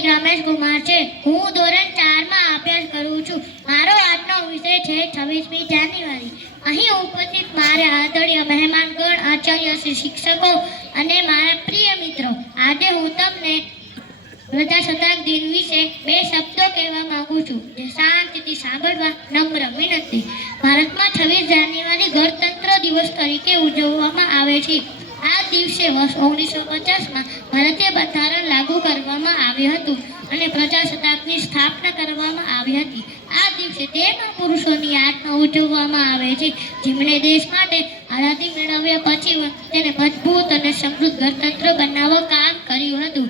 નામથી રમેશ કુમાર છે. હું ધોરણ 4 માં અભ્યાસ કરું છું. મારો આજનો વિષય છે 26મી જાન્યુઆરી. અહીં ઉપસ્થિત મારા આદરણીય મહેમાનગણ, આચાર્ય શ્રી શિક્ષકો અને મારા પ્રિય મિત્રો, આજે હું તમને પ્રજાસત્તાક દિન વિશે બે શબ્દો કહેવા માંગુ છું, જે શાંતિથી સાંભળવા નમ્ર વિનંતી. ભારતમાં 26 જાન્યુઆરી ગણતંત્ર દિવસ તરીકે ઉજવવામાં આવે છે. આ દિવસે વર્ષ 1950માં ભારતીય બંધારણ લાગુ કરવામાં આવ્યું હતું અને પ્રજાસત્તાકની સ્થાપના કરવામાં આવી હતી. આ દિવસે તે મહાપુરુષોની યાદમાં ઉજવવામાં આવે છે, જેમણે દેશ માટે આઝાદી મેળવ્યા પછી તેને મજબૂત અને સમૃદ્ધ ગણતંત્ર બનાવવા કામ કર્યું હતું.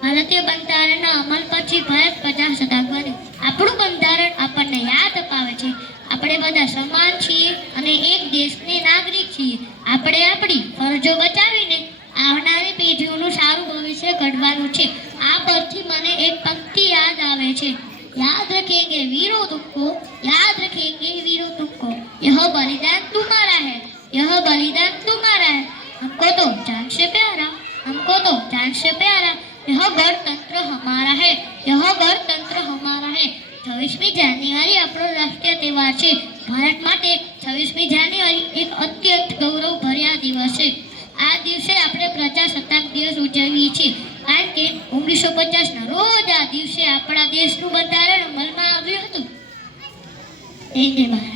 ભારતીય બંધારણના અમલ પછી ભારત પ્રજાસત્તાક બન્યું. આપણું બંધારણ આપણને યાદ અપાવે છે આપણે બધા સમાન છીએ અને એક દેશના નાગરિક છીએ. આપણે આપણી ફરજો બચાવીને આવનારી પેઢીઓનું સારું ભવિષ્ય ઘડવાનું છે. આ પરથી મને એક પંક્તિ યાદ આવે છે, याद रखेंगे वीरों तुमको, याद रखेंगे वीरों तुमको, यह बलिदान तुम्हारा है, यह बलिदान तुम्हारा है, हमको तो जान से प्यारा, हमको तो जान से प्यारा, यह गणतंत्र हमारा है, यह गणतंत्र हमारा है. 26મી જાન્યુઆરી આપણો રાષ્ટ્રીય તહેવાર છે. ભારત માટે 26મી જાન્યુઆરી એક અત્યંત ગૌરવભર્યા દિવસ છે. આ દિવસે આપણે પ્રજાસત્તાક દિવસ ઉજવીએ છીએ, કારણ કે 1950ના રોજ આ દિવસે આપણા દેશનું બંધારણ અમલમાં આવ્યું હતું. જય ભારત.